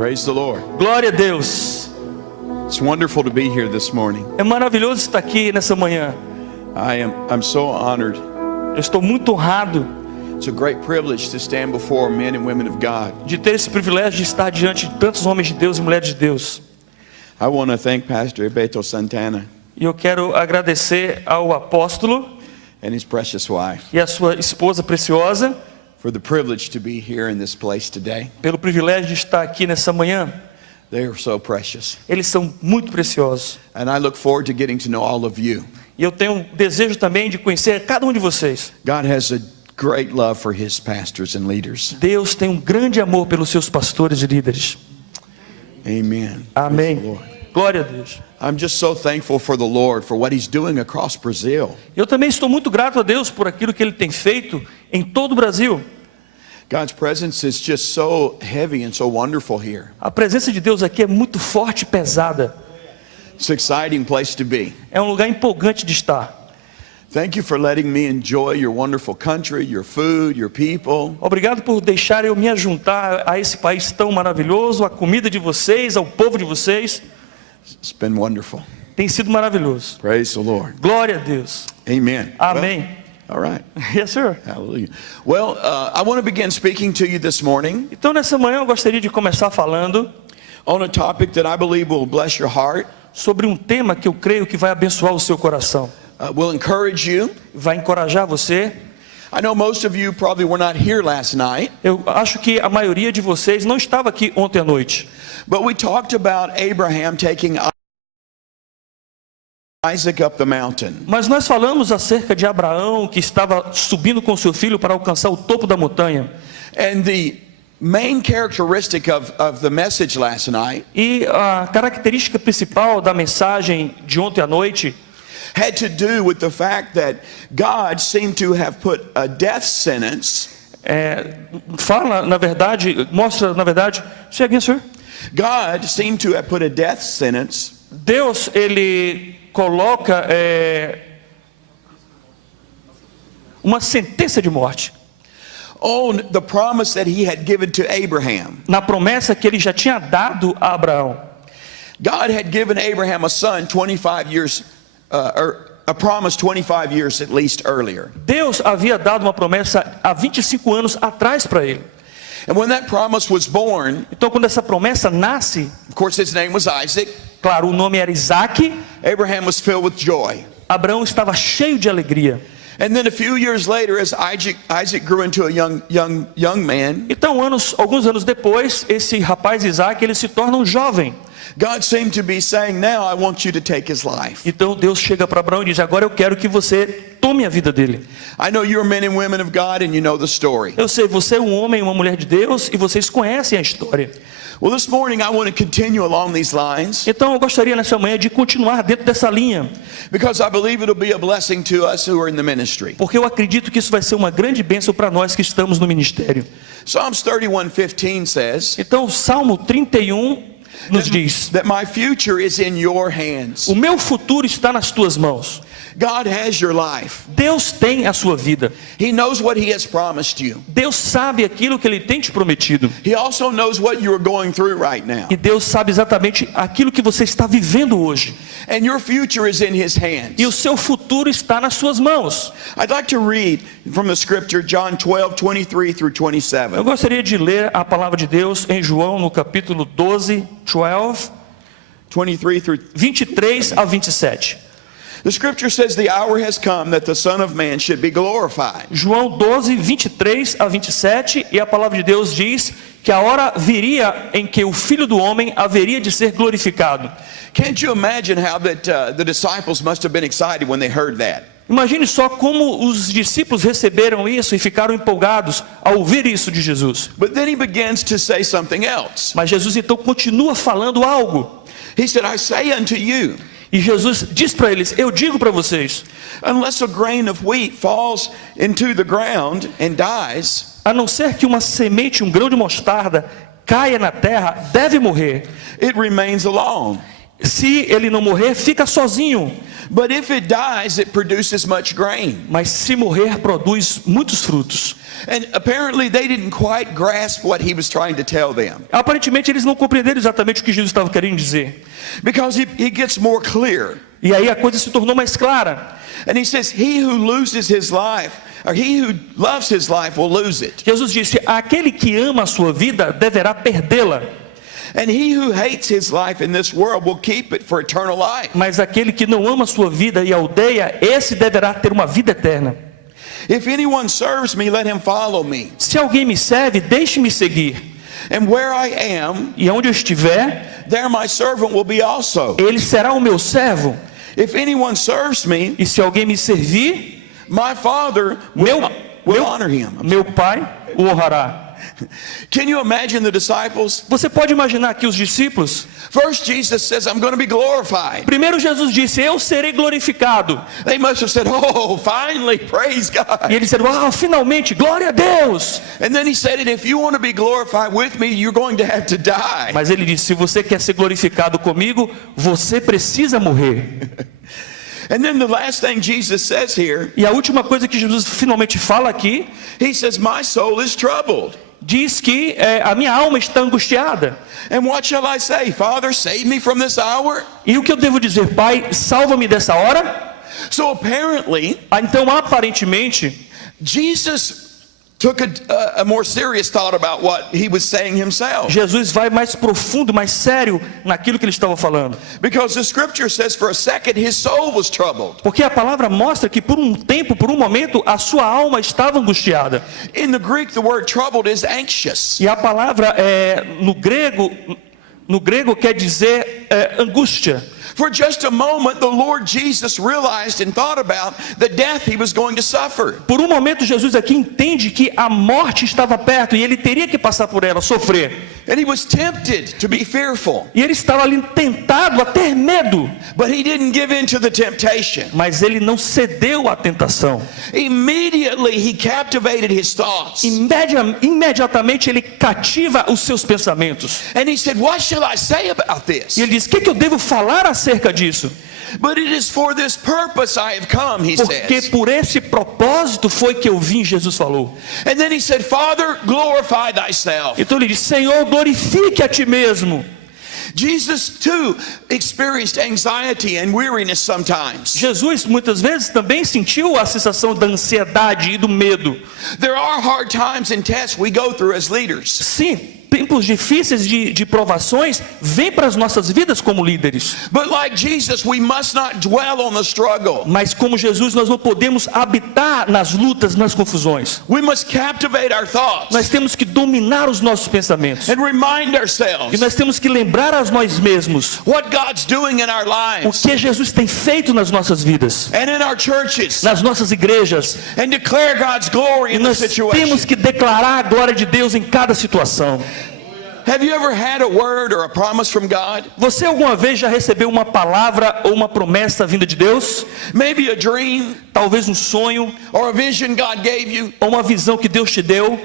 Praise the Lord. Glória a Deus. It's wonderful to be here this morning. É maravilhoso estar aqui nessa manhã. I'm so honored. Eu estou muito honrado It's a great privilege to stand before men and women of God. de ter esse privilégio de estar diante de tantos homens de Deus e mulheres de Deus. I want to thank Pastor Beto Santana E eu quero agradecer ao apóstolo and his precious wife e a sua esposa preciosa for the privilege to be here in this place today. pelo privilégio de estar aqui nessa manhã. They are so precious. Eles são muito preciosos. And I look forward to getting to know all of you. E eu tenho desejo também de conhecer cada um de vocês. God has a great love for his pastors and leaders. Deus tem um grande amor pelos seus pastores e líderes. Amen. Praise the Amém. Lord. Glória a Deus. I'm just so thankful for the Lord for what he's doing across Brazil. Eu também estou muito grato a Deus por aquilo que Ele tem feito em todo o Brasil. God's presence is just so heavy and so wonderful here. A presença de Deus aqui é muito forte e pesada. It's an exciting place to be. É um lugar empolgante de estar. Thank you for letting me enjoy your wonderful country, your food, your people. Obrigado por deixar eu me ajuntar a esse país tão maravilhoso, a comida de vocês, ao povo de vocês. It's been wonderful. Tem sido maravilhoso. Praise the Lord. Glória a Deus. Amen. Amém. Well, all right. Yes, sir. Hallelujah. Well, I want to begin speaking to you this morning Então nessa manhã eu gostaria de começar falando on a topic that I believe will bless your heart, sobre um tema que eu creio que vai abençoar o seu coração. will encourage you. Vai encorajar você. I know most of you probably were not here last night, Eu acho que a maioria de vocês não estava aqui ontem à noite. but we talked about Abraham taking Isaac up the mountain. Mas nós falamos acerca de Abraão que estava subindo com seu filho para alcançar o topo da montanha. And the main characteristic of the message last night E a característica principal da mensagem de ontem à noite had to do with the fact that God seemed to have put a death sentence. fala, na verdade, mostra, na verdade, say again, sir? God seemed to have put a death sentence Deus, ele coloca uma sentença de morte on the promise that he had given to Abraham. na promessa que ele já tinha dado a Abraão. God had given Abraham a son 25 years, or a promise 25 years at least earlier. Deus havia dado uma promessa há 25 anos atrás para ele. And when that promise was born, Então, quando essa promessa nasce, of course his name was Isaac, claro, o nome era Isaac, Abraham was filled with joy. Abraão estava cheio de alegria. And then a few years later, as Isaac grew into a young man, Então, alguns anos depois, esse rapaz Isaac, ele se torna um jovem. God seemed to be saying, now I want you to take his life. Então Deus chega para Abraão e diz: agora eu quero que você tome a vida dele. I know you're men and women of God and you know the story. Eu sei, você é um homem e uma mulher de Deus e vocês conhecem a história. Well, this morning I want to continue along these lines Então eu gostaria nessa manhã de continuar dentro dessa linha, because I believe it'll be a blessing to us who are in the ministry. porque eu acredito que isso vai ser uma grande bênção para nós que estamos no ministério. Psalms 31:15 says Então o Salmo 31 nos diz: that my future is in your hands. o meu futuro está nas tuas mãos. God has your life. Deus tem a sua vida. He knows what he has promised you. Deus sabe aquilo que Ele tem te prometido. He also knows what you are going through right now. E Deus sabe exatamente aquilo que você está vivendo hoje. And your future is in his hands. E o seu futuro está nas suas mãos. I'd like to read from the scripture John 12:23 through Eu 27. gostaria de ler a palavra de Deus em João no capítulo 12, 23 through 23 a 27. The scripture says the hour has come that the Son of Man should be glorified. João 12, 23 a 27, e a palavra de Deus diz que a hora viria em que o Filho do Homem haveria de ser glorificado. Can't you imagine how that the disciples must have been excited when they heard that? Imagine só como os discípulos receberam isso e ficaram empolgados ao ouvir isso de Jesus. But then he begins to say something else. Mas Jesus então continua falando algo. He said, I say unto you, E Jesus diz para eles: eu digo para vocês, unless a grain of wheat falls into the ground and dies, a não ser que uma semente, um grão de mostarda caia na terra, deve morrer. it remains alone. Se ele não morrer, fica sozinho. But if it dies, it produces much grain. mas se morrer, produz muitos frutos. And apparently they didn't quite grasp what he was trying to tell them, Aparentemente eles não compreenderam exatamente o que Jesus estava querendo dizer. because he gets more clear. E aí a coisa se tornou mais clara. And he says, he who loses his life, or he who loves his life will lose it. Jesus disse: aquele que ama a sua vida deverá perdê-la, And he who hates his life in this world will keep it for eternal life. mas aquele que não ama a sua vida e a odeia, esse deverá ter uma vida eterna. If anyone serves me, let him follow me. Se alguém me serve, deixe-me seguir. And where I am, E onde eu estiver, there my servant will be also. ele será o meu servo. If anyone serves me, E se alguém me servir, my Father will honor him. meu Pai o honrará. Can you imagine the disciples? Você pode imaginar que os discípulos, First, Jesus says, I'm going to be glorified. primeiro Jesus disse: eu serei glorificado. They must have said, oh, finally, praise E God. eles disseram: finalmente, glória a Deus. And then he said, and if you want to be glorified with me, you're going to have to die. Mas ele disse: se você quer ser glorificado comigo, você precisa morrer. And then the last thing Jesus says here, E a última coisa que Jesus finalmente fala aqui, he says, my soul is troubled. diz que a minha alma está angustiada. And what shall I say? Father, save me from this hour? E o que eu devo dizer? Pai, salva-me dessa hora? So apparently, Então aparentemente Jesus took a more serious thought about what he was saying himself. Jesus vai mais profundo, mais sério naquilo que ele estava falando. Because the scripture says for a second his soul was troubled. Porque a palavra mostra que por um tempo, por um momento, a sua alma estava angustiada. In the Greek, the word troubled is anxious. E a palavra no grego quer dizer angústia. For just a moment, the Lord Jesus realized and thought about the death he was going to suffer. Por um momento, Jesus aqui entende que a morte estava perto e ele teria que passar por ela, sofrer. And he was tempted to be fearful. E ele estava ali tentado a ter medo, But he didn't give in to the temptation. mas ele não cedeu à tentação. Immediately he captivated his thoughts. Imediatamente ele cativa os seus pensamentos. And he said, what shall I say about this? E ele diz: o que eu devo falar acerca disso? But it is for this purpose I have come, he Porque says. por esse propósito foi que eu vim, Jesus falou. And then he said, Father, glorify thyself. Então ele diz: Senhor, glorifique a ti mesmo. Jesus too experienced anxiety and weariness sometimes. Jesus muitas vezes também sentiu a sensação da ansiedade e do medo. There are hard times and tests we go through as leaders. Sim, tempos difíceis de provações vêm para as nossas vidas como líderes. But like Jesus, we must not dwell on the struggle. Mas como Jesus, nós não podemos habitar nas lutas, nas confusões. We must captivate our Nós thoughts temos que dominar os nossos pensamentos. and remind E ourselves nós temos que lembrar a nós mesmos what God's doing in our o lives que Jesus tem feito nas nossas vidas, and in our churches, nas nossas igrejas. and declare God's glory E in the nós situation. temos que declarar a glória de Deus em cada situação. Have you ever had a word or a promise from God? Você alguma vez já recebeu uma palavra ou uma promessa vinda de Deus? Maybe a dream Talvez um sonho or a vision God gave you? ou uma visão que Deus te deu?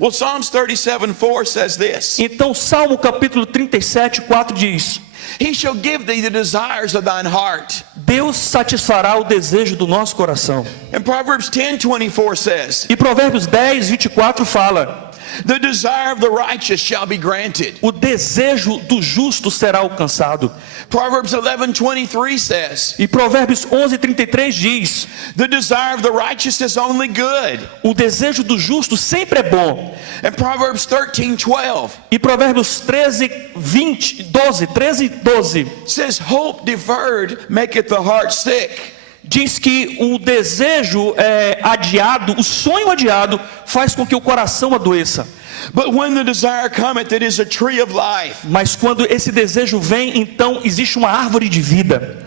Well, Psalms 37:4 says this. Então Salmo capítulo 37:4 diz: He shall give thee the desires of thine heart. Deus satisfará o desejo do nosso coração. And Proverbs 10:24 says, E Provérbios 10:24 fala: the desire of the righteous shall be granted. o desejo do justo será alcançado. Proverbs 11:23 says, E Provérbios 11:33 diz: the desire of the righteous is only good. o desejo do justo sempre é bom. And Proverbs 13:12 E Provérbios 13:12 says, hope deferred maketh the heart sick. diz que o desejo adiado, o sonho adiado, faz com que o coração adoeça. But when the desire cometh, it is a tree of life. Mas quando esse desejo vem, então existe uma árvore de vida.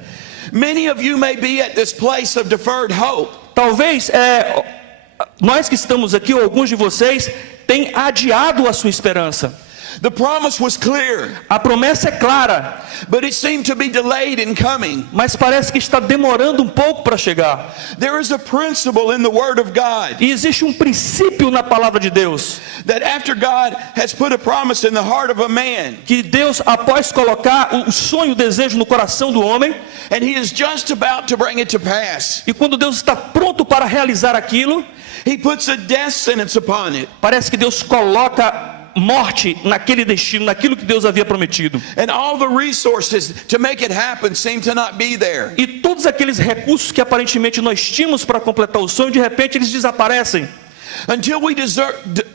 Many of you may be at this place of deferred hope. Talvez nós que estamos aqui, ou alguns de vocês, têm adiado a sua esperança. The promise was clear, A promessa é clara, but it seemed to be delayed in coming. mas parece que está demorando um pouco para chegar. There is a principle in the Word of God E existe um princípio na palavra de Deus, that after God has put a promise in the heart of a man, que Deus, após colocar o sonho, o desejo no coração do homem, and he is just about to bring it to pass, e quando Deus está pronto para realizar aquilo, he puts a death sentence upon it. parece que Deus coloca morte naquele destino, naquilo que Deus havia prometido. And all the resources to make it happen seem to not be there. E todos aqueles recursos que aparentemente nós tínhamos para completar o sonho, de repente eles desaparecem. Until we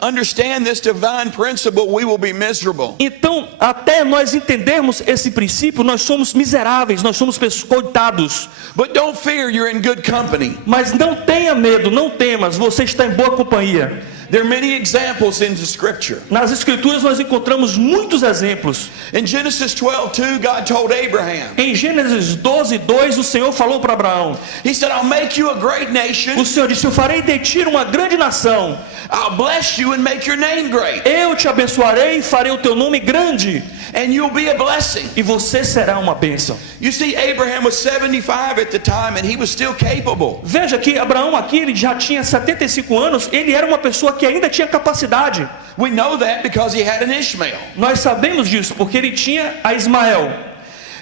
understand this divine principle, we will be miserable. Então, até nós entendermos esse princípio, nós somos miseráveis, nós somos coitados. But don't fear, you're in good company. Mas não tenha medo, não temas, você está em boa companhia. There are many examples in the scripture. Nas escrituras nós encontramos muitos exemplos. In Genesis 12:2, God told Abraham, Em Gênesis 12:2, o Senhor falou para Abraão. he said, I'll make you a great nation. O Senhor disse: eu farei de ti uma grande nação. I'll bless you and make your name great. Eu te abençoarei e farei o teu nome grande. And you'll be a blessing. E você será uma bênção. You see, Abraham was 75 at the time and he was still capable. Veja que Abraão aqui, ele já tinha 75 anos, ele era uma pessoa que ainda tinha capacidade. We know that because he had an Ishmael. Nós sabemos disso porque ele tinha a Ismael.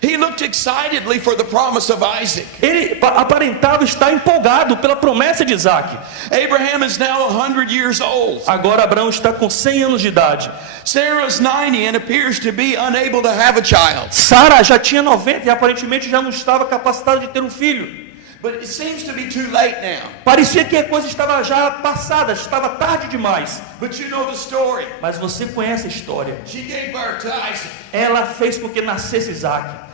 He looked excitedly for the promise of Isaac. Ele aparentava estar empolgado pela promessa de Isaac. Abraham is now 100 years old. Agora Abraão está com 100 anos de idade. Sarah's 90 and appears to be unable to have a child. Sara já tinha 90 e aparentemente já não estava capacitada de ter um filho. But it seems to be too late now. Parecia que a coisa estava já passada, estava tarde demais. But you know the story. Mas você conhece a história. She gave birth to Isaac. Ela fez com que nascesse Isaac.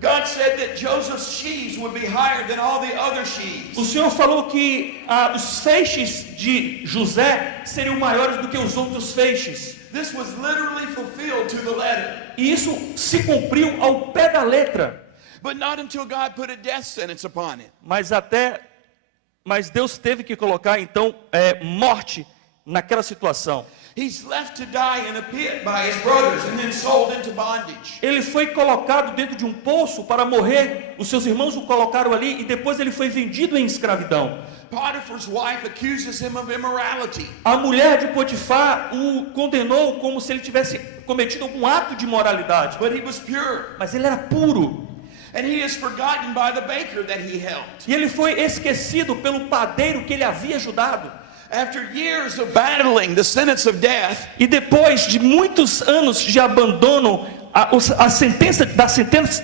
God said that Joseph's sheaves would be higher than all the other sheaves. O Senhor falou que os feixes de José seriam maiores do que os outros feixes. This was literally fulfilled to the letter. E isso se cumpriu ao pé da letra. But not until God put a death sentence upon it. Mas Deus teve que colocar então morte naquela situação. He's left to die in a pit by his brothers and then sold into bondage. Ele foi colocado dentro de um poço para morrer. Os seus irmãos o colocaram ali e depois ele foi vendido em escravidão. Potiphar's wife accuses him of immorality. A mulher de Potifar o condenou como se ele tivesse cometido algum ato de imoralidade. But he was pure. Mas ele era puro. And he is forgotten by the baker that he helped. E ele foi esquecido pelo padeiro que ele havia ajudado. After years of battling the sentence of death, E depois de muitos anos de abandono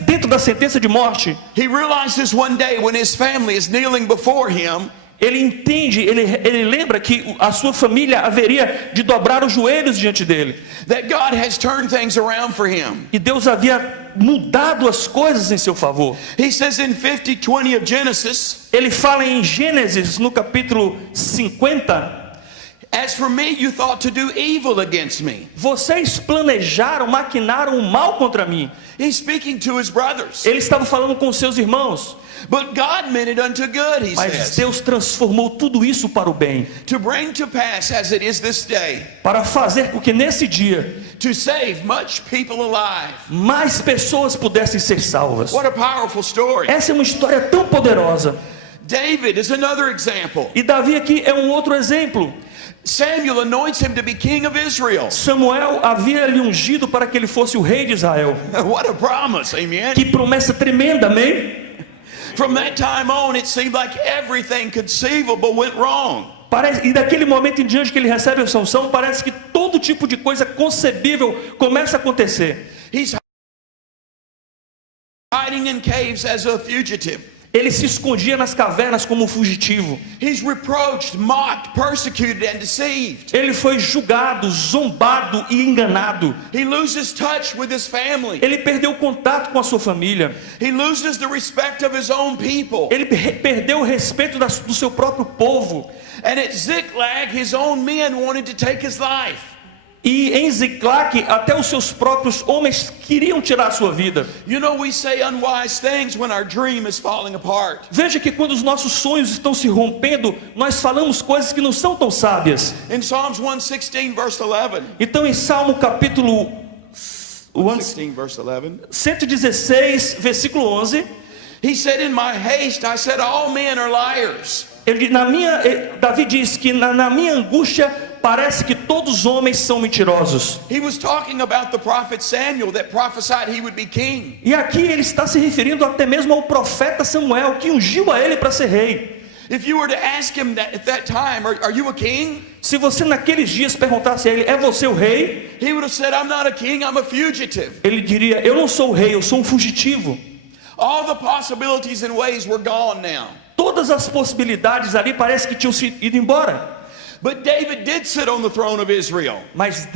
dentro da sentença de morte, he realizes one day when his family is kneeling before him, ele entende, ele lembra que a sua família haveria de dobrar os joelhos diante dele. that God has turned things around for him. E Deus havia mudado as coisas em seu favor. He says in 50:20 of Genesis, Ele fala em Gênesis, no capítulo 50, as for me, you thought to do evil against me. vocês planejaram, maquinaram o mal contra mim. He's speaking to his brothers. Ele estava falando com seus irmãos. But God meant it unto good, he Mas says, Deus transformou tudo isso para o bem. to bring to pass as it is this day, Para fazer com que nesse dia, to save much people alive. mais pessoas pudessem ser salvas. What a powerful story. Essa é uma história tão poderosa. David is another example. E Davi aqui é um outro exemplo. Samuel anoints him to be king of Israel. Samuel havia lhe ungido para que ele fosse o rei de Israel. What a promise, amen. Que promessa tremenda, amém? From that time on, it seemed like everything conceivable went wrong. E daquele momento em diante que ele recebe a sanção, parece que todo tipo de coisa concebível começa a acontecer. He's hiding in caves as a fugitive. Ele se escondia nas cavernas como um fugitivo. He's reproached, mocked, persecuted, and deceived. Ele foi julgado, zombado e enganado. He loses touch with his family. Ele perdeu o contato com a sua família. He loses the respect of his own people. Ele perdeu o respeito do seu próprio povo. And at Ziklag, his own men wanted to take his life. E em Ziclac, até os seus próprios homens queriam tirar a sua vida. You know, we say unwise things when our dream is falling apart. Veja que quando os nossos sonhos estão se rompendo, nós falamos coisas que não são tão sábias. In Psalms 116, verse 11. Então em Salmo capítulo 116, verse 11. 116, versículo 11, He said, in my haste, I said, all men are liars. Davi diz que na minha angústia parece que todos os homens são mentirosos. He was talking about the prophet Samuel that prophesied he would be king. E aqui ele está se referindo até mesmo ao profeta Samuel, que ungiu a ele para ser rei. If you were to ask him that at that time, are you a king? Se você naqueles dias perguntasse a ele, é você o rei? He would have said, I'm not a king, I'm a fugitive. Ele diria, eu não sou o rei, eu sou um fugitivo. All the possibilities and ways were gone now. Todas as possibilidades ali parece que tinham ido embora. But David did sit on the throne of Israel. Mas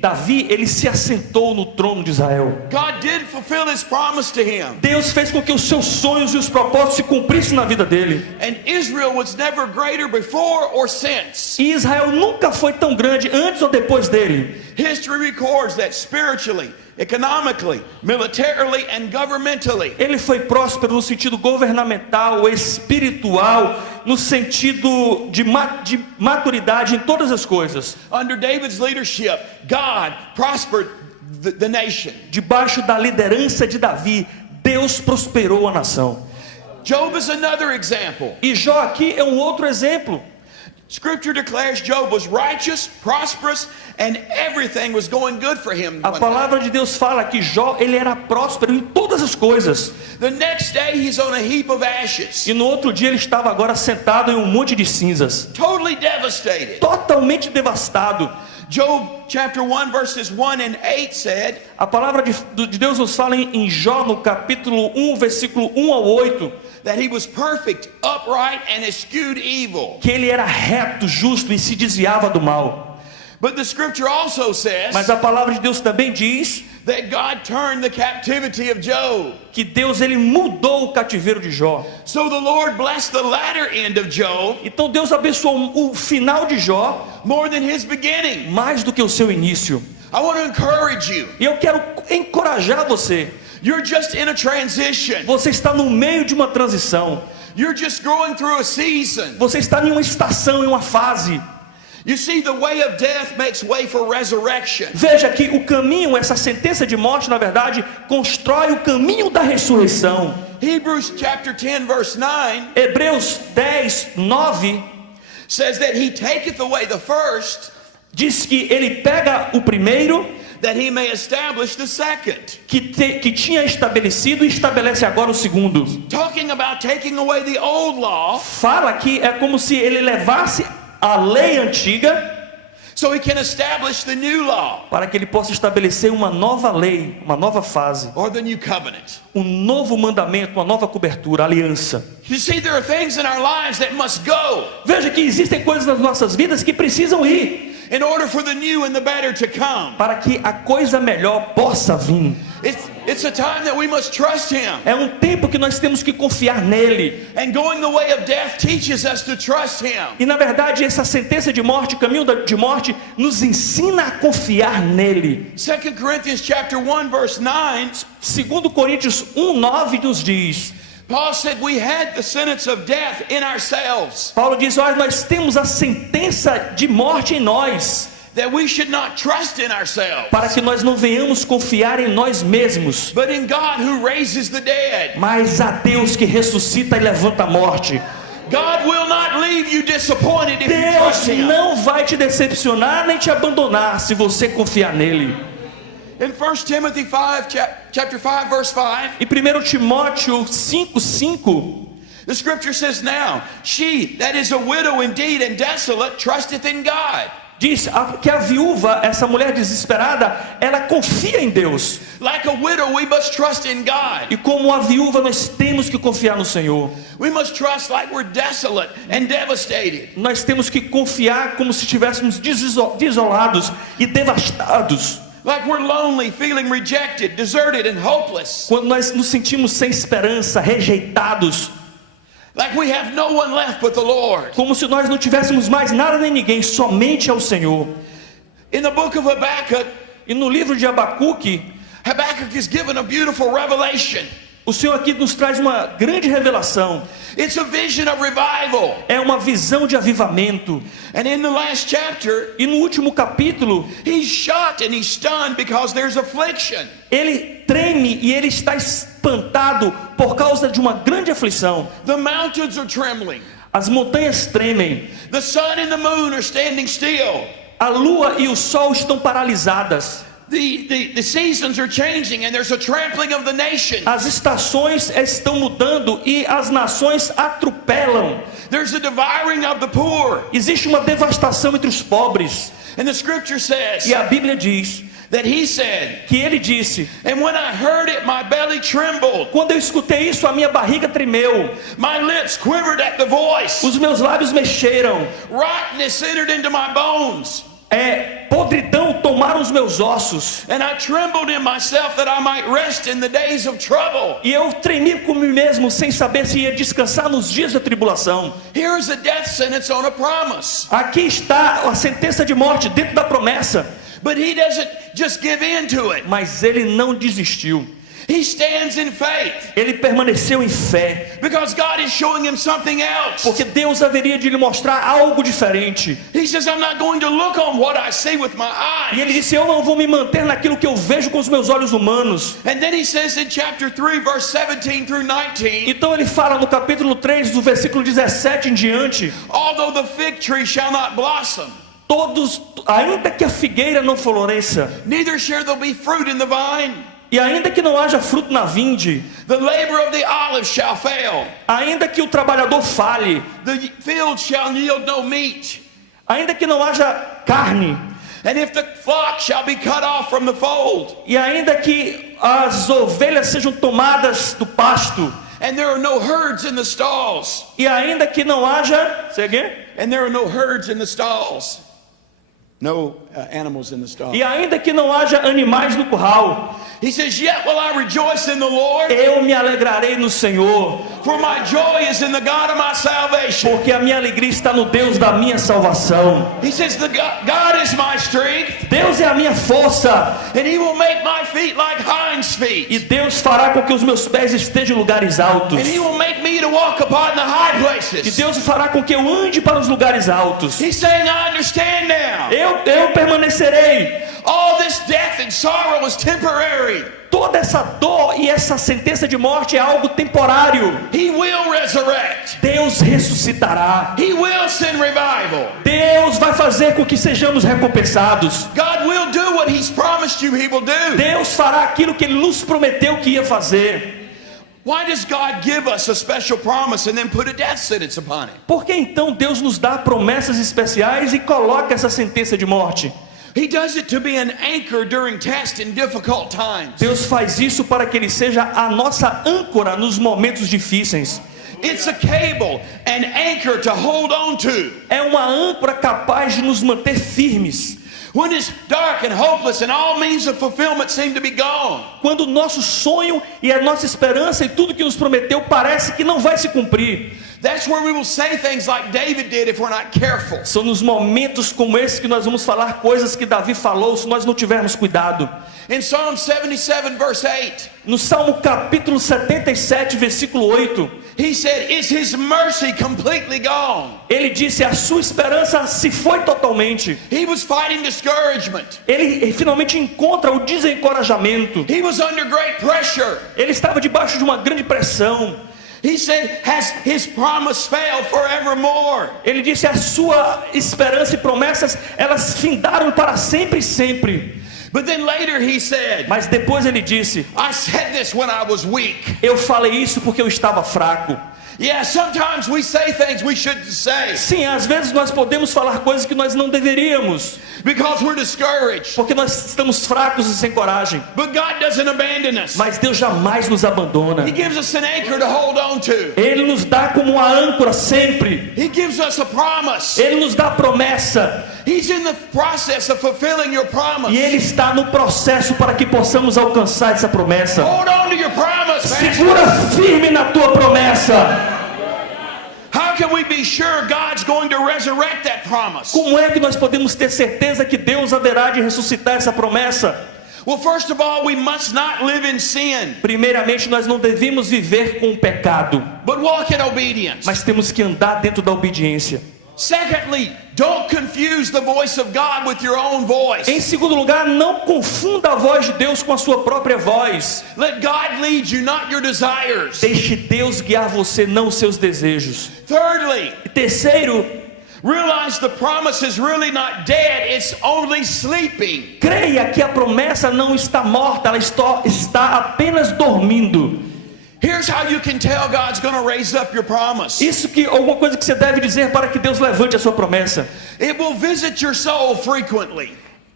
Davi, ele se assentou no trono de Israel. God did fulfill his promise to him. Deus fez com que os seus sonhos e os propósitos se cumprissem na vida dele. And Israel was never greater before or since. E Israel nunca foi tão grande antes ou depois dele. History records that spiritually, economically, militarily, and governmentally. Ele foi próspero no sentido governamental, espiritual, no sentido de maturidade em todas as coisas. Under David's leadership, God prospered the nation. Debaixo da liderança de Davi, Deus prosperou a nação. Job is another example. E Jó aqui é um outro exemplo. Scripture declares Job was righteous, prosperous, and everything was going good for him. A palavra de Deus fala que Jó, ele era próspero em todas as coisas. The next day he's on a heap of ashes. E no outro dia ele estava agora sentado em um monte de cinzas. Totally devastated. Totalmente devastado. Job chapter 1 verses 1 and 8 said, A palavra de Deus nos fala em Jó no capítulo 1, versículo 1 ao 8, that he was perfect, upright, and eschewed evil. que ele era reto, justo e se desviava do mal. But the scripture also says Mas a palavra de Deus também diz that God turned the captivity of Job. que Deus, ele mudou o cativeiro de Jó. So the Lord blessed the latter end of Job Então Deus abençoou o final de Jó more than his beginning. mais do que o seu início. I want to encourage you. E eu quero encorajar você. You're just in a transition. Você está no meio de uma transição. You're just going through a season. Você está em uma estação, em uma fase. You see, the way of death makes way for resurrection. Veja que o caminho, essa sentença de morte, na verdade, constrói o caminho da ressurreição. Hebrews chapter 10 verse 9 Hebreus 10, 9 says that he taketh away the first, diz que ele pega o primeiro that he may establish the second. que tinha estabelecido e estabelece agora o segundo. Talking about taking away the old law Fala que é como se ele levasse a lei antiga so he can establish the new law para que ele possa estabelecer uma nova lei, uma nova fase, or the new covenant. um novo mandamento, uma nova cobertura, aliança. You see, there are things in our lives that must go Veja que existem coisas nas nossas vidas que precisam ir in order for the new and the better to come. para que a coisa melhor possa vir. It's a time that we must trust him. É um tempo que nós temos que confiar nele. And going the way of death teaches us to trust him. E na verdade essa sentença de morte, caminho de morte, nos ensina a confiar nele. 2 Corinthians chapter 1 verse 9, 2 Coríntios 1:9 nos diz, Paul said we had the sentence of death in ourselves, Paulo diz, olha, nós temos a sentença de morte em nós, that we should not trust in ourselves, para que nós não venhamos confiar em nós mesmos, but in God who raises the dead. mas a Deus que ressuscita e levanta a morte. God will not leave you disappointed if you trust Deus him. não vai te decepcionar nem te abandonar se você confiar nele. In 1 Timothy 5, chapter 5 verse 5, Em 1 Timóteo 5:5 the scripture says, now she that is a widow indeed and desolate trusteth in God. diz que a viúva, essa mulher desesperada, ela confia em Deus. Like a widow, we must trust in God. E como a viúva, nós temos que confiar no Senhor. We must trust like we're desolate and devastated. Nós temos que confiar como se estivéssemos desolados e devastados. Like we're lonely, feeling rejected, deserted and hopeless. Quando nós nos sentimos sem esperança, rejeitados. Like we have no one left but the Lord. Como se nós não tivéssemos mais nada nem ninguém, somente ao Senhor. In the book of Habakkuk, E no livro de Abacuque, Habakkuk is given a beautiful revelation. o Senhor aqui nos traz uma grande revelação. It's a vision of revival. É uma visão de avivamento. And in the last chapter, E no último capítulo, he's shocked and he's stunned because there's affliction. ele treme e ele está espantado por causa de uma grande aflição. The mountains are trembling. As montanhas tremem. The sun and the moon are standing still. A lua e o sol estão paralisadas. The seasons are changing and there's a trampling of the nations. As estações estão mudando e as nações atropelam. There's a devouring of the poor. Existe uma devastação entre os pobres. And the scripture says E a Bíblia diz that he said, que ele disse: and when I heard it, my belly trembled. quando eu escutei isso, a minha barriga tremeu, My lips quivered at the voice. os meus lábios mexeram, Rottenness entered into my bones. podridão tomaram os meus ossos, And I trembled in myself that I might rest in the days of trouble. e eu tremi com mim mesmo, sem saber se ia descansar nos dias da tribulação. Here is a death sentence on a promise. Aqui está a sentença de morte dentro da promessa, But he doesn't just give in to it. mas ele não desistiu. He stands in faith Ele permaneceu em fé, because God is showing him something else. porque Deus haveria de lhe mostrar algo diferente. He says, I'm not going to look on what I see with my E ele eyes. disse: eu não vou me manter naquilo que eu vejo com os meus olhos humanos. And then he says in chapter 3, verse 17 through 19, Então ele fala no capítulo 3, do versículo 17 em diante: although the fig tree shall not blossom, ainda que a figueira não floresça, neither shall there be fruit in the vine, e ainda que não haja fruto na vinde, the labor of the olive shall fail, ainda que o trabalhador falhe, the field shall yield no meat, ainda que não haja carne, and if the flock shall be cut off from the fold, e ainda que as ovelhas sejam tomadas do pasto, and there are no herds in the stalls, e ainda que não haja, and there are no herds in the stalls, no animals in the stalls. e ainda que não haja animais no curral, He says, yet will I rejoice in the Lord, eu me alegrarei no Senhor, for my joy is in the God of my salvation. porque a minha alegria está no Deus da minha salvação. He says, God is my strength, Deus é a minha força, and he will make my feet like hinds' feet, e Deus fará com que os meus pés estejam em lugares altos, and he will make me to walk upon the high e places. Deus fará com que eu ande para os lugares altos. He's saying, I understand now. Eu permanecerei. All this death and sorrow is temporary. Toda essa dor e essa sentença de morte é algo temporário. He will resurrect. Deus ressuscitará. He will send revival. Deus vai fazer com que sejamos recompensados. God will do what he's promised you he will do. Deus fará aquilo que Ele nos prometeu que ia fazer. Why does God give us a special promise and then put a death sentence upon it? Por que então Deus nos dá promessas especiais e coloca essa sentença de morte? He does it to be an anchor during test and difficult times. Deus faz isso para que Ele seja a nossa âncora nos momentos difíceis. It's a cable, an anchor to hold on to. É uma âncora capaz de nos manter firmes. When it's dark and hopeless and all means of fulfillment seem to be gone. Quando o nosso sonho e a nossa esperança e tudo que nos prometeu parece que não vai se cumprir. That's where we will say things like David did if we're not careful. São nos momentos como esse que nós vamos falar coisas que Davi falou se nós não tivermos cuidado. In Psalm 77 verse 8, No Salmo capítulo 77, versículo 8, he said, is his mercy completely gone? ele disse: a sua esperança se foi totalmente. He was fighting discouragement. Ele finalmente encontra o desencorajamento. He was under great pressure. Ele estava debaixo de uma grande pressão. He said, has his promise failed forevermore? Ele disse: a sua esperança e promessas, elas findaram para sempre e sempre. But then later he said, Mas depois ele disse: I said this when I was weak. eu falei isso porque eu estava fraco. Yeah, sometimes we say things we shouldn't say Sim, às vezes nós podemos falar coisas que nós não deveríamos, because we're discouraged. porque nós estamos fracos e sem coragem. But God doesn't abandon us. Mas Deus jamais nos abandona. He gives us an anchor to hold on to. Ele nos dá como uma âncora sempre. He gives us a promise. Ele nos dá promessa. He's in the process of fulfilling your promise. E Ele está no processo para que possamos alcançar essa promessa. Hold on to your promise, Pastor. Segura firme na tua promessa. How can we be sure God's going to resurrect that promise? Como é que nós podemos ter certeza que Deus haverá de ressuscitar essa promessa? Well, first of all, we must not live in sin, Primeiramente, nós não devemos viver com o pecado, but walk in obedience. mas temos que andar dentro da obediência. Secondly, don't confuse the voice of God with your own Em voice. segundo lugar, não confunda a voz de Deus com a sua própria voz. Let God lead you, not your desires. Deixe Deus guiar você, não os seus desejos. Thirdly, E terceiro, realize the promise is really not dead, it's only sleeping. creia que a promessa não está morta, ela está apenas dormindo. Here's how you can tell God's going to raise up your promise. Isso que alguma coisa que você deve dizer para que Deus levante a sua promessa. It will visit your soul frequently.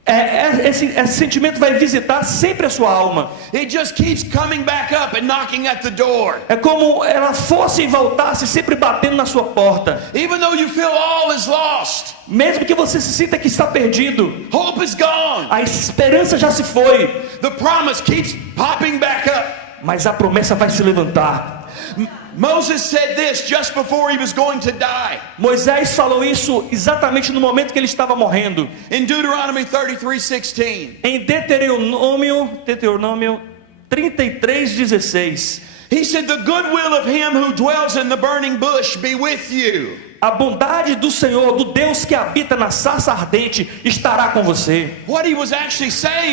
Esse sentimento vai visitar sempre a sua alma. It just keeps coming back up and knocking at the door. É como ela fosse e voltasse, sempre batendo na sua porta. Even though you feel all is lost, Mesmo que você se sinta que está perdido, hope is gone, a esperança já se foi, the promise keeps popping back up. mas a promessa vai se levantar. Moses said this just before he was going to die. Moisés falou isso exatamente no momento que ele estava morrendo. In Deuteronomy 33:16, Em Deuteronômio 33:16. he said, "The goodwill of him who dwells in the burning bush be with you." A bondade do Senhor, do Deus que habita na sarça ardente, estará com você. What he was actually saying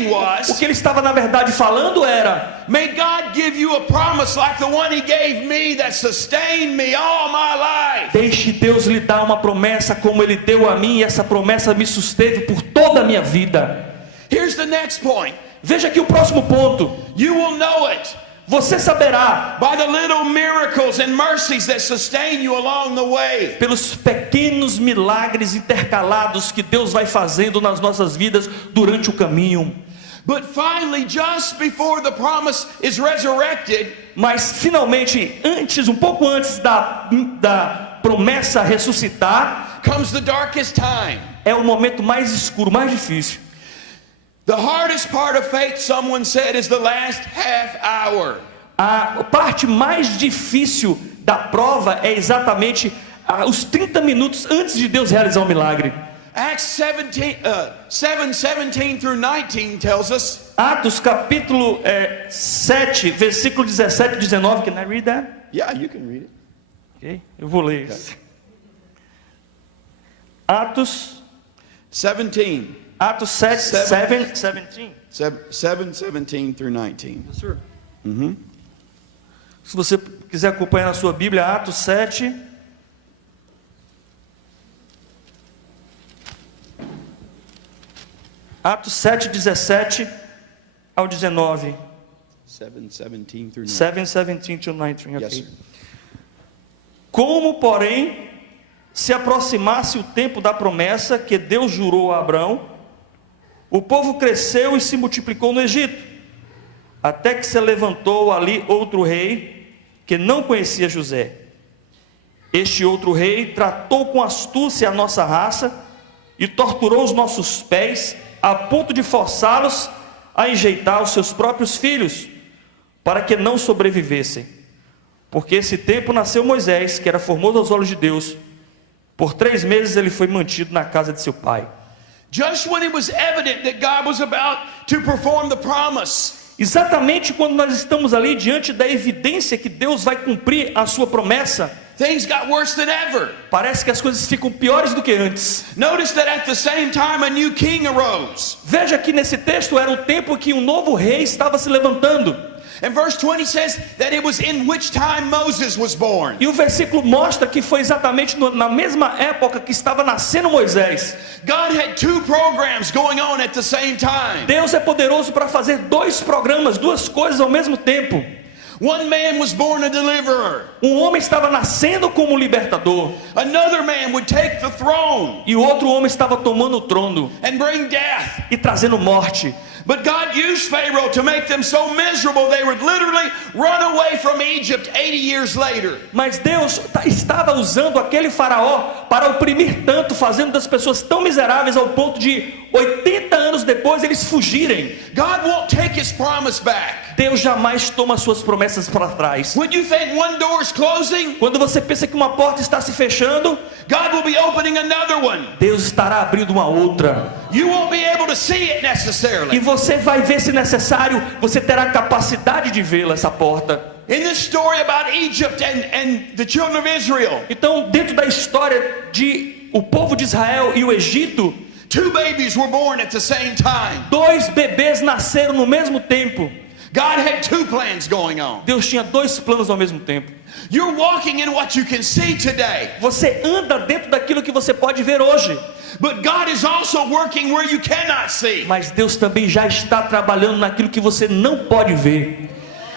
O was, que ele estava na verdade falando era: may God give you a promise like the one he gave me that sustained me all my life. deixe Deus lhe dar uma promessa como ele deu a mim, e essa promessa me susteve por toda a minha vida. Here's the next point. Veja aqui o próximo ponto. You will know it Você saberá by the little miracles and mercies that sustain you along the way. pelos pequenos milagres intercalados que Deus vai fazendo nas nossas vidas durante o caminho. But finally, just before the promise is resurrected, Mas finalmente, um pouco antes da promessa ressuscitar, comes the darkest time. é o momento mais escuro, mais difícil. The hardest part of faith, someone said, is the last half hour. A parte mais difícil da prova é exatamente os 30 minutos antes de Deus realizar o milagre. Acts 7:17 through 19 tells us, Atos capítulo 7, versículo 17 e 19. Can I read that? yeah, you can read it. Ok, eu vou ler isso. Atos 17. 7, 17. 7:17 through 19. Sir. Se você quiser acompanhar na sua Bíblia, Atos 7. Atos 7, 17 ao 19. 7:17 through 19. 7, 17 to 19. Yes, Ok. sir. Como, porém, se aproximasse o tempo da promessa que Deus jurou a Abraão, o povo cresceu e se multiplicou no Egito, até que se levantou ali outro rei que não conhecia José. Este outro rei tratou com astúcia a nossa raça e torturou os nossos pés a ponto de forçá-los a enjeitar os seus próprios filhos, para que não sobrevivessem. Porque esse tempo nasceu Moisés, que era formoso aos olhos de Deus. Por 3 meses ele foi mantido na casa de seu pai. Just when it was evident that God was about to perform the promise, Exatamente quando nós estamos ali diante da evidência que Deus vai cumprir a sua promessa, things got worse than ever. parece que as coisas ficam piores do que antes. Notice that at the same time a new king arose. Veja que nesse texto era o tempo que um novo rei estava se levantando. And verse 20 says that it was in which time Moses was born. E o versículo mostra que foi exatamente na mesma época que estava nascendo Moisés. God had 2 programs going on at the same time. Deus é poderoso para fazer 2 programas, 2 coisas ao mesmo tempo. One man was born a deliverer. Um homem estava nascendo como libertador, Another man would take the throne e o outro homem estava tomando o trono and bring death. e trazendo morte. But God used Pharaoh to make them so miserable they would literally run away from Egypt 80 years later. Mas Deus estava usando aquele faraó para oprimir tanto, fazendo das pessoas tão miseráveis ao ponto de 80 anos depois eles fugirem. God won't take his promise back. Deus jamais toma suas promessas para trás. When you think one door is closing, Quando você pensa que uma porta está se fechando, God will be opening another one. Deus estará abrindo uma outra. You won't be able to see it E necessarily. você vai ver, se necessário, você terá capacidade de vê-la, essa porta. In this story about Egypt and the children of Israel, Então, dentro da história de o povo de Israel e o Egito, 2 babies were born at the same time. 2 bebês nasceram no mesmo tempo. God had 2 plans going on. Deus tinha 2 planos ao mesmo tempo. You're walking in what you can see today, Você anda dentro daquilo que você pode ver hoje, but God is also working where you cannot see. mas Deus também já está trabalhando naquilo que você não pode ver.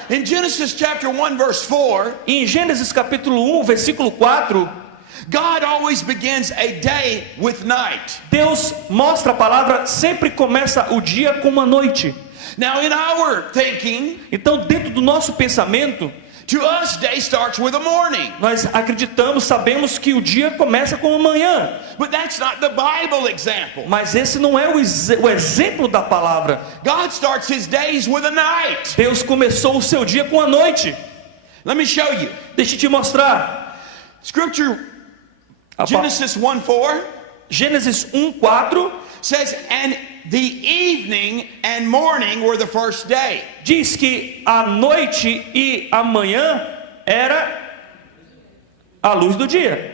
In Genesis chapter 1 verse 4, Em Gênesis capítulo 1, versículo 4, God always begins a day with night. Deus mostra a palavra, sempre começa o dia com uma noite. Now in our thinking, Então, dentro do nosso pensamento, to us day starts with a morning. nós acreditamos, sabemos que o dia começa com a manhã. But that's not the Bible example. Mas esse não é o exemplo da palavra. God starts his days with a night. Deus começou o seu dia com a noite. Let me show you. Deixa eu te mostrar. Scripture A pa- Genesis 1:4 Gênesis 1:4 says, and the evening and morning were the first day. diz que a noite e a manhã era a luz do dia.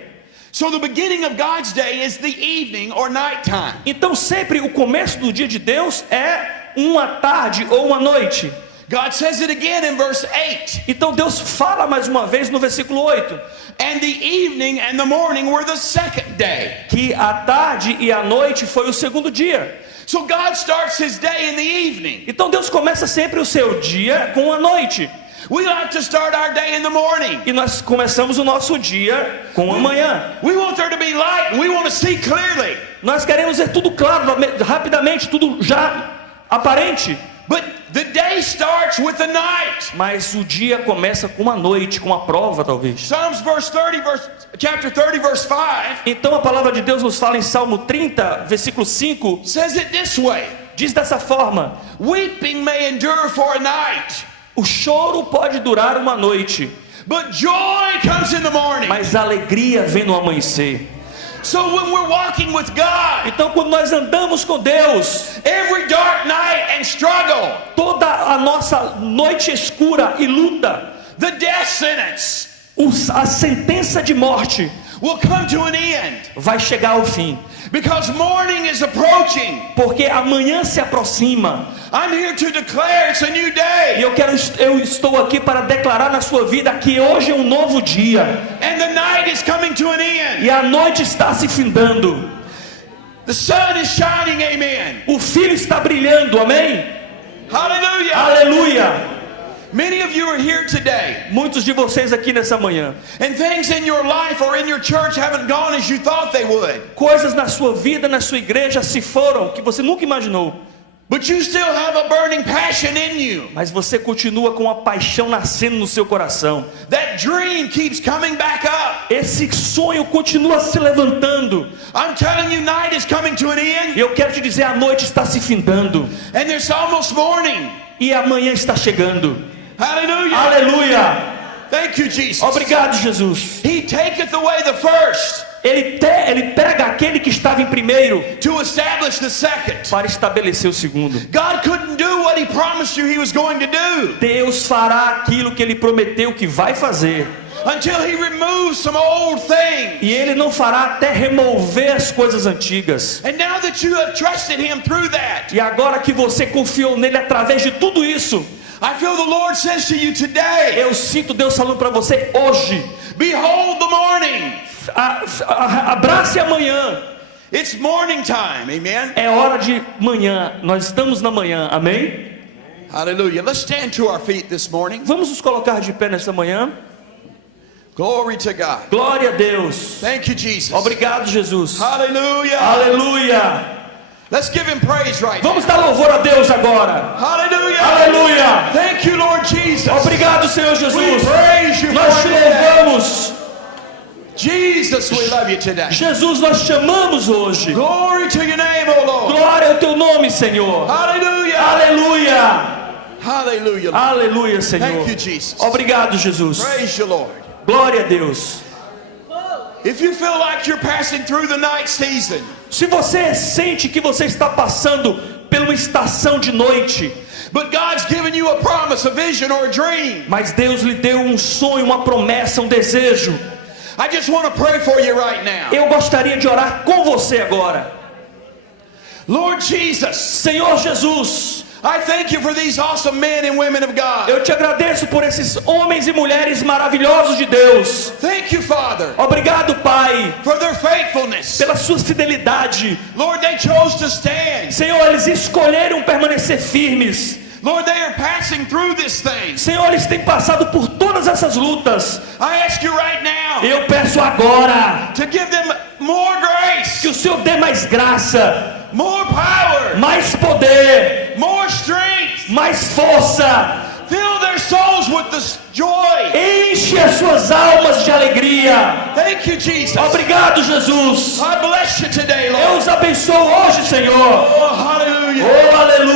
So the beginning of God's day is the evening or nighttime. Então sempre o começo do dia de Deus é uma tarde ou uma noite. God says it again in verse 8. Então Deus fala mais uma vez no versículo 8 And the evening and the morning were the second day. que a tarde e a noite foi o segundo dia. So God starts his day in the evening. Então Deus começa sempre o seu dia com a noite. We like to start our day in the morning. E nós começamos o nosso dia com a manhã. We want there to be light and we want to see clearly. Nós queremos ver tudo claro, rapidamente, tudo já aparente. But the day starts with the night. Mas o dia começa com uma noite, com uma prova talvez. Psalms chapter 30 verse 5 Então a palavra de Deus nos fala em Salmo 30, versículo 5, says it this way. diz dessa forma: Weeping may endure for a night, o choro pode durar uma noite, but joy comes in the morning. mas a alegria vem no amanhecer. So when we're walking with God, Então quando nós andamos com Deus, every dark night and struggle, toda a nossa noite escura e luta, the death sentence a sentença de morte will come to an end, vai chegar ao fim, because morning is approaching. porque amanhã se aproxima. I'm here to declare it's a new E day, eu estou aqui para declarar na sua vida que hoje é um novo dia. and the night is coming to an end. E a noite está se findando. The sun is shining, amen. O filho está brilhando, amém? Hallelujah. Aleluia! Many of you are here today, Muitos de vocês aqui nessa manhã, and things in your life or in your church haven't gone as you thought they would. coisas na sua vida, na sua igreja se foram que você nunca imaginou. But you still have a burning passion in you. Mas você continua com a paixão nascendo no seu coração. That dream keeps coming back up. Esse sonho continua se levantando. I'm telling you, night is coming to an E end, eu quero te dizer, a noite está se findando. and there's almost morning. E amanhã está chegando. Hallelujah. Aleluia! Thank you, Jesus. Obrigado, Jesus. He taketh away the first Ele pega aquele que estava em primeiro to establish the second. para estabelecer o segundo. God couldn't do what he promised you he was going to do Deus fará aquilo que ele prometeu que vai fazer. until he removes some old things. E ele não fará até remover as coisas antigas. And now that you have trusted him through that, E agora que você confiou nele através de tudo isso, I feel the Lord says to you today, eu sinto Deus falando para você hoje: behold the morning. abrace amanhã. It's morning time, amen. É hora de manhã. Nós estamos na manhã, amém? Hallelujah. Let's stand to our feet this morning. Vamos nos colocar de pé nessa manhã. Glory to God. Glória a Deus. Thank you, Jesus. Obrigado, Jesus. Hallelujah. Aleluia. Let's give him praise right now. Vamos dar louvor a Deus agora. Hallelujah. Aleluia. Thank you, Lord Jesus. Obrigado, Senhor We Jesus. praise you Nós for te today. louvamos. Jesus, we love you today. Jesus, nós te amamos hoje. Glory to your name, O Lord. Glória ao teu nome, Senhor. Hallelujah. Aleluia. Hallelujah. Aleluia, Thank Senhor. you, Jesus. Obrigado, Jesus. Praise you, Lord. Glória a Deus. If you feel like you're passing through the night season, Se você sente que você está passando por uma estação de noite, but God's given you a promise, a vision, or a dream, mas Deus lhe deu um sonho, uma promessa, um desejo, I just want to pray for you right now. eu gostaria de orar com você agora. Lord Jesus, Senhor Jesus, I thank you for these awesome men and women of God. eu te agradeço por esses homens e mulheres maravilhosos de Deus. Thank you, Father, Obrigado, Pai, for their faithfulness. pela sua fidelidade. Lord, they chose to stand. Senhor, eles escolheram permanecer firmes. Lord, they are passing through this thing. Senhor, eles têm passado por todas essas lutas. I ask you right now Eu peço agora to give them more grace, que o Senhor dê mais graça, more power, mais poder, more strength. mais força. Fill their souls with this joy. Enche as suas almas de alegria. Thank you, Jesus. Obrigado, Jesus. I bless you today, Eu Lord. os abençoo hoje, Senhor. Oh, hallelujah. Oh, aleluia.